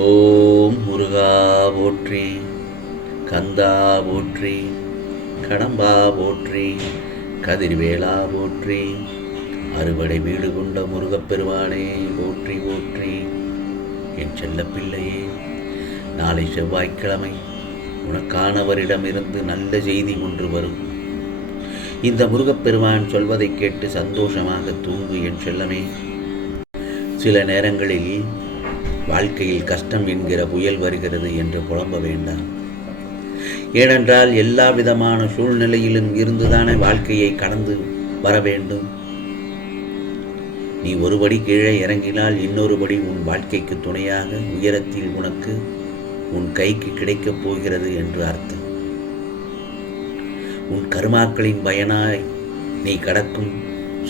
ஓம் முருகா போற்றி, கந்தா போற்றி, கடம்பா போற்றி, கதிர்வேலா போற்றி, அறுபடை வீடு கொண்ட முருகப்பெருமானே போற்றி போற்றி. என் செல்லப்பிள்ளையே, நாளை செவ்வாய்க்கிழமை உனக்கானவரிடமிருந்து நல்ல செய்தி ஒன்று வரும். இந்த முருகப்பெருமான் சொல்வதை கேட்டு சந்தோஷமாக தூங்கு என் செல்லமே. சில நேரங்களில் வாழ்க்கையில் கஷ்டம் என்கிற புயல் வருகிறது என்று புலம்ப வேண்டாம். ஏனென்றால் எல்லா விதமான சூழ்நிலையிலும் இருந்துதானே வாழ்க்கையை கடந்து வர வேண்டும். நீ ஒருபடி கீழே இறங்கினால் இன்னொருபடி உன் வாழ்க்கைக்கு துணையாக உயரத்தில் உனக்கு உன் கைக்கு கிடைக்கப் போகிறது என்று அர்த்தம். உன் கர்மாக்களின் பயனாய் நீ கடக்கும்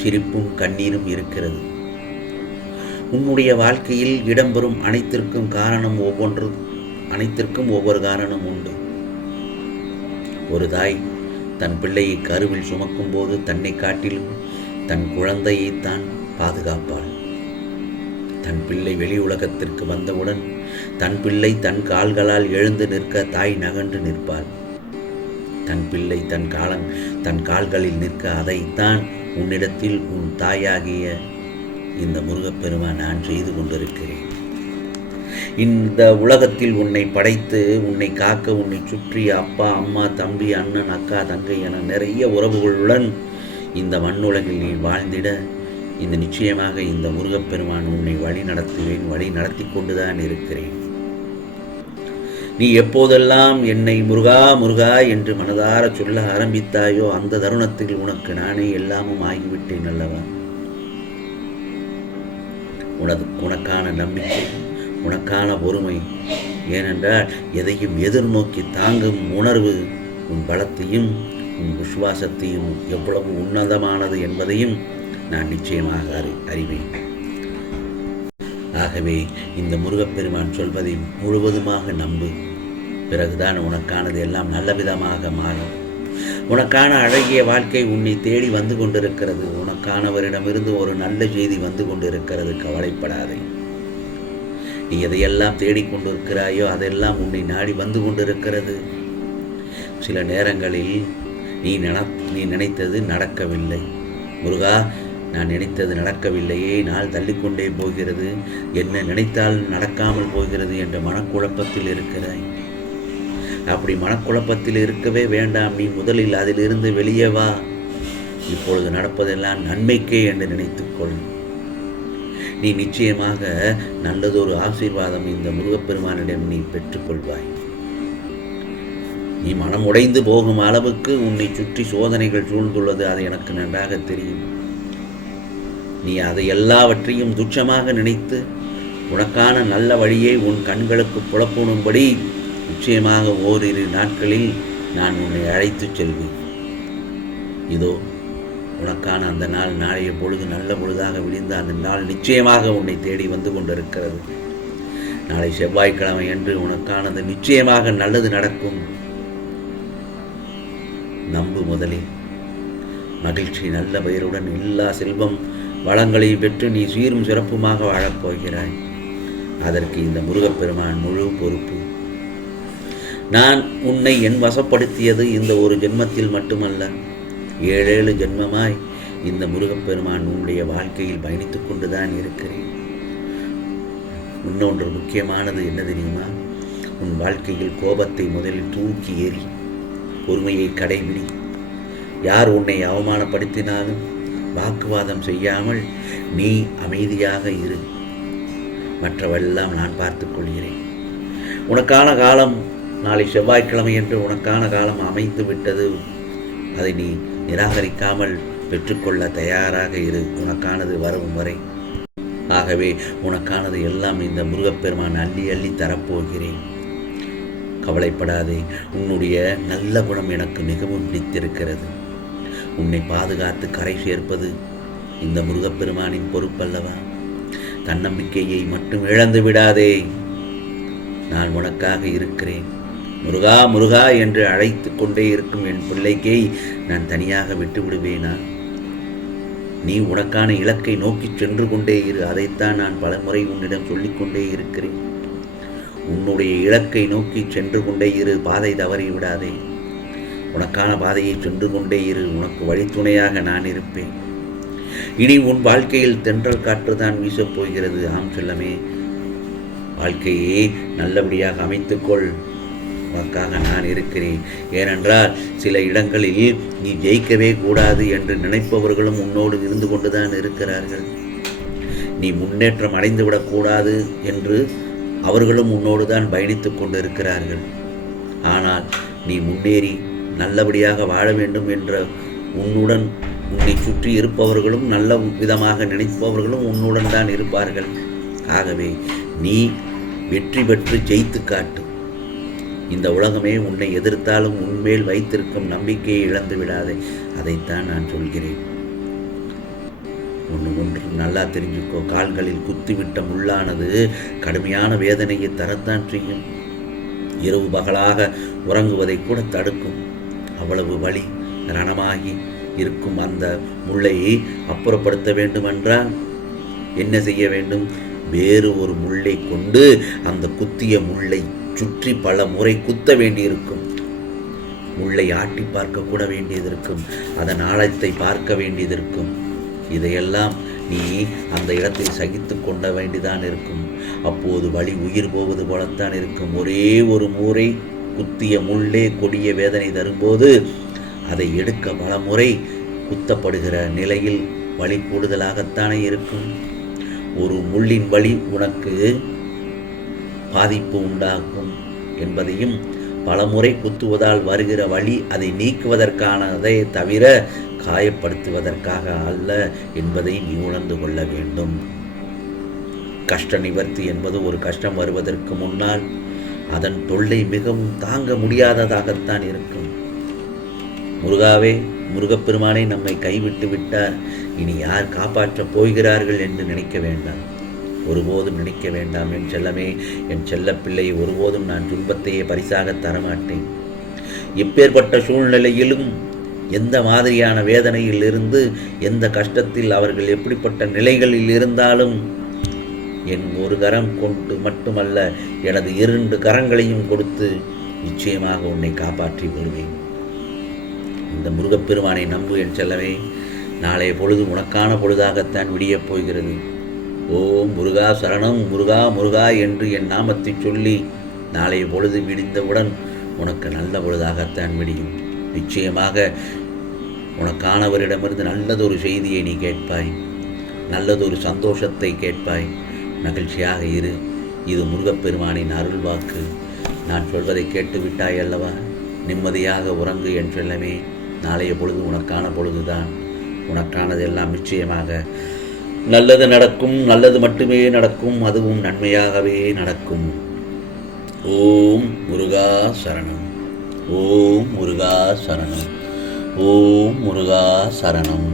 சிரிப்பும் கண்ணீரும் இருக்கிறது. உன்னுடைய வாழ்க்கையில் இடம்பெறும் அனைத்திற்கும் ஒவ்வொரு காரணம் உண்டு. ஒரு தாய் தன் பிள்ளையை கருவில் சுமக்கும் போது தன்னை காட்டிலும் தன் குழந்தையைத்தான் பாதுகாப்பாள். தன் பிள்ளை வெளி உலகத்திற்கு வந்தவுடன் தன் பிள்ளை தன் கால்களால் எழுந்து நிற்க தாய் நகன்று நிற்பாள். தன் பிள்ளை தன் கால்களில் நிற்க அதைத்தான் உன்னிடத்தில் உன் தாயாகிய இந்த முருகப்பெருமான் நான் செய்து கொண்டிருக்கிறேன். இந்த உலகத்தில் உன்னை படைத்து உன்னை காக்க உன்னை சுற்றி அப்பா அம்மா தம்பி அண்ணன் அக்கா தங்கை என நிறைய உறவுகளுடன் இந்த மண்ணுலகில் நீ வாழ்ந்திட இந்த நிச்சயமாக இந்த முருகப்பெருமான் உன்னை வழி நடத்தி கொண்டுதான் இருக்கிறேன். நீ எப்போதெல்லாம் என்னை முருகா முருகா என்று மனதார சொல்ல ஆரம்பித்தாயோ அந்த தருணத்தில் உனக்கு நானே எல்லாமும் ஆகிவிட்டேன் அல்லவா. உனக்கான நம்பிக்கை, உனக்கான பொறுமை, ஏனென்றால் எதையும் எதிர்நோக்கி தாங்கும் உணர்வு உன் பலத்தையும் உன் விசுவாசத்தையும் எவ்வளவு உன்னதமானது என்பதையும் நான் நிச்சயமாக அறிவேன். ஆகவே இந்த முருகப்பெருமான் சொல்வதை முழுவதுமாக நம்பு. பிறகுதான் உனக்கானது எல்லாம் நல்ல விதமாக மாறும். உனக்கான அழகிய வாழ்க்கை உன்னை தேடி வந்து கொண்டிருக்கிறது. உனக்கானவரிடமிருந்து ஒரு நல்ல செய்தி வந்து கொண்டிருக்கிறது. கவலைப்படாதே. நீ எதையெல்லாம் தேடிக்கொண்டிருக்கிறாயோ அதெல்லாம் உன்னை நாடி வந்து கொண்டிருக்கிறது. சில நேரங்களில் நீ நினைத்தது நடக்கவில்லை. முருகா, நான் நினைத்தது நடக்கவில்லையே, நாள் தள்ளிக்கொண்டே போகிறது, என்ன நினைத்தால் நடக்காமல் போகிறது என்ற மனக்குழப்பத்தில் இருக்கிறாய். அப்படி மனக்குழப்பத்தில் இருக்கவே வேண்டாம். நீ முதலில் அதிலிருந்து வெளியே வா. இப்பொழுது நடப்பதெல்லாம் நன்மைக்கே என்று நினைத்துக்கொள். நீ நிச்சயமாக நல்லதொரு ஆசீர்வாதம் இந்த முருகப்பெருமானிடம் நீ பெற்றுக்கொள்வாய். நீ மனம் உடைந்து போகும் அளவுக்கு உன்னை சுற்றி சோதனைகள் சூழ்ந்துள்ளது, அது எனக்கு நன்றாக தெரியும். நீ அதை எல்லாவற்றையும் துச்சமாக நினைத்து உனக்கான நல்ல வழியை உன் கண்களுக்கு புலப்போனும்படி நிச்சயமாக ஓரிரு நாட்களில் நான் உன்னை அழைத்து செல்வேன். இதோ உனக்கான அந்த நாள் நாளைய பொழுது நல்ல பொழுதாக விடிந்த அந்த நாள் நிச்சயமாக உன்னை தேடி வந்து கொண்டிருக்கிறது. நாளை செவ்வாய்க்கிழமை என்று உனக்கானது நிச்சயமாக நல்லது நடக்கும். நம்பு. முதலில் மகிழ்ச்சி நல்ல பெயருடன் எல்லா செல்வம் வளங்களையும் பெற்று நீ சீரும் சிறப்புமாக வாழப்போகிறாய். அதற்கு இந்த முருகப்பெருமான் முழு பொறுப்பு. நான் உன்னை என் வசப்படுத்தியது இந்த ஒரு ஜென்மத்தில் மட்டுமல்ல, 7 ஜென்மமாய் இந்த முருகப்பெருமான் உன்னுடைய வாழ்க்கையில் பயணித்துக் கொண்டுதான் இருக்கிறேன். இன்னொன்று முக்கியமானது என்ன தெரியுமா? உன் வாழ்க்கையில் கோபத்தை முதலில் தூக்கி எறி, பொறுமையை கடைபிடி. யார் உன்னை அவமானப்படுத்தினாலும் வாக்குவாதம் செய்யாமல் நீ அமைதியாக இரு. மற்றவெல்லாம் நான் பார்த்துக் கொள்கிறேன். உனக்கான காலம் நாளை செவ்வாய்க்கிழமை என்று உனக்கான காலம் அமைந்து விட்டது. அதை நீ நிராகரிக்காமல் பெற்றுக்கொள்ள தயாராக இரு, உனக்கானது வரும் வரை. ஆகவே உனக்கானது எல்லாம் இந்த முருகப்பெருமான் அள்ளி அள்ளி தரப்போகிறேன். கவலைப்படாதே. உன்னுடைய நல்ல குணம் எனக்கு மிகவும் பிடித்திருக்கிறது. உன்னை பாதுகாத்து கரை சேர்ப்பது இந்த முருகப்பெருமானின் பொறுப்பல்லவா. தன்னம்பிக்கையை மட்டும் இழந்து விடாதே. நான் உனக்காக இருக்கிறேன். முருகா முருகா என்று அழைத்து கொண்டே இருக்கும் என் பிள்ளைக்கை நான் தனியாக விட்டு விடுவேனா? நீ உனக்கான இலக்கை நோக்கி சென்று கொண்டே இரு. அதைத்தான் நான் பலமுறை உன்னிடம் சொல்லிக்கொண்டே இருக்கிறேன். உன்னுடைய இலக்கை நோக்கி சென்று கொண்டே இரு, பாதை தவறி விடாதே. உனக்கான பாதையை சென்று கொண்டே இரு, உனக்கு வழித்துணையாக நான் இருப்பேன். இனி உன் வாழ்க்கையில் தென்றல் காற்றுதான் வீசப் போகிறது. ஆம் செல்லமே, வாழ்க்கையை நல்லபடியாக அமைத்துக்கொள், உனக்காக நான் இருக்கிறேன். ஏனென்றால் சில இடங்களில் நீ ஜெயிக்கவே கூடாது என்று நினைப்பவர்களும் உன்னோடு இருந்து கொண்டுதான் இருக்கிறார்கள். நீ முன்னேற்றம் அடைந்துவிடக்கூடாது என்று அவர்களும் உன்னோடு தான் பயணித்துக் கொண்டு இருக்கிறார்கள். ஆனால் நீ முன்னேறி நல்லபடியாக வாழ வேண்டும் என்ற உன்னுடன் உன்னை சுற்றி இருப்பவர்களும் நல்ல விதமாக நினைப்பவர்களும் உன்னுடன் தான் இருப்பார்கள். ஆகவே நீ வெற்றி பெற்று ஜெயித்து காட்டு. இந்த உலகமே உன்னை எதிர்த்தாலும் உன்மேல் வைத்திருக்கும் நம்பிக்கையை இழந்து விடாதே. அதைத்தான் நான் சொல்கிறேன். ஒன்று நல்லா தெரிஞ்சுக்கோ, கால்களில் குத்திவிட்ட முள்ளானது கடுமையான வேதனையை தரத்தான் செய்யும். இரவு பகலாக உறங்குவதை கூட தடுக்கும். அவ்வளவு வலி ரணமாகி இருக்கும் அந்த முள்ளை அப்புறப்படுத்த வேண்டுமென்றால் என்ன செய்ய வேண்டும்? வேறு ஒரு முள்ளை கொண்டு அந்த குத்திய முள்ளை சுற்றி பல முறை குத்த வேண்டியிருக்கும். முள்ளை ஆட்டி பார்க்க கூட வேண்டியதிருக்கும். அதன் ஆழத்தை பார்க்க வேண்டியதிருக்கும். இதையெல்லாம் நீ அந்த இடத்தில் சகித்து கொண்ட வேண்டிதான் இருக்கும். அப்போது வலி உயிர் போவது போலத்தான் இருக்கும். ஒரே ஒரு முறை குத்திய முள்ளே கொடிய வேதனை தரும்போது அதை எடுக்க பல முறை குத்தப்படுகிற நிலையில் வலி கூடுதலாகத்தானே இருக்கும். ஒரு முள்ளின் வலி உனக்கு பாதிப்பு உண்டாக்கும் என்பதையும், பல முறை குத்துவதால் வருகிற வலி அதை நீக்குவதற்கானதை தவிர காயப்படுத்துவதற்காக அல்ல என்பதை நீ உணர்ந்து கொள்ள வேண்டும். கஷ்ட நிவர்த்தி என்பது ஒரு கஷ்டம் வருவதற்கு முன்னால் அதன் தொல்லை மிகவும் தாங்க முடியாததாகத்தான் இருக்கும். முருகாவே, முருகப்பெருமானை நம்மை கைவிட்டு விட்டார், இனி யார் காப்பாற்றப் போகிறார்கள் என்று நினைக்க வேண்டாம். ஒருபோதும் நினைக்க வேண்டாம் என் செல்லமே. என் செல்லப்பிள்ளை ஒருபோதும் நான் துன்பத்தையே பரிசாக தரமாட்டேன். எப்பேற்பட்ட சூழ்நிலையிலும், எந்த மாதிரியான வேதனையில் இருந்து, எந்த கஷ்டத்தில் அவர்கள் எப்படிப்பட்ட நிலைகளில் இருந்தாலும் என் ஒரு கரம் கொண்டு மட்டுமல்ல, எனது 2 கரங்களையும் கொடுத்து நிச்சயமாக உன்னை காப்பாற்றி விடுவேன். இந்த முருகப்பெருமானை நம்பு என் செல்லவே. நாளைய பொழுது உனக்கான பொழுதாகத்தான் விடியப் போகிறது. ஓம் முருகா சரணம், முருகா முருகா என்று என் நாமத்தை சொல்லி நாளைய பொழுது விடிந்தவுடன் உனக்கு நல்ல பொழுதாகத்தான் விடியும். நிச்சயமாக உனக்கானவரிடமிருந்து நல்லதொரு செய்தியை நீ கேட்பாய், நல்லதொரு சந்தோஷத்தை கேட்பாய். மகிழ்ச்சியாக இரு. இது முருகப்பெருமானின் அருள் வாக்கு. நான் சொல்வதை கேட்டு விட்டாய் அல்லவா? நிம்மதியாக உறங்கு என் செல்லமே. நாளைய பொழுது உனக்கான பொழுதுதான். உனக்கானதெல்லாம் நிச்சயமாக நல்லது நடக்கும். நல்லது மட்டுமே நடக்கும். அதுவும் நன்மையாகவே நடக்கும். ஓம் முருகா சரணம். ஓம் முருகா சரணம். ஓம் முருகா சரணம்.